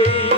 Hallelujah.